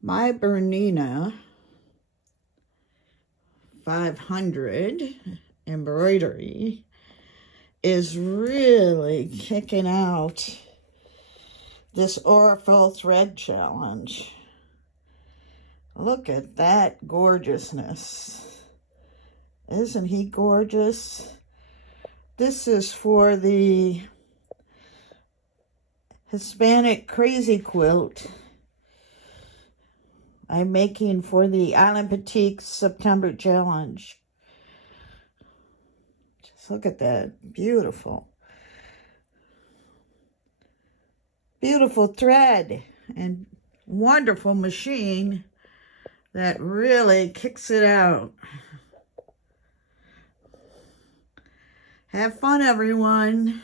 My Bernina 500 embroidery is really kicking out this Auriful thread challenge. Look at that gorgeousness. Isn't he gorgeous? This is for the Hispanic crazy quilt I'm making for the Island Petite September challenge. Just look at that. Beautiful. Beautiful thread and wonderful machine that really kicks it out. Have fun, everyone.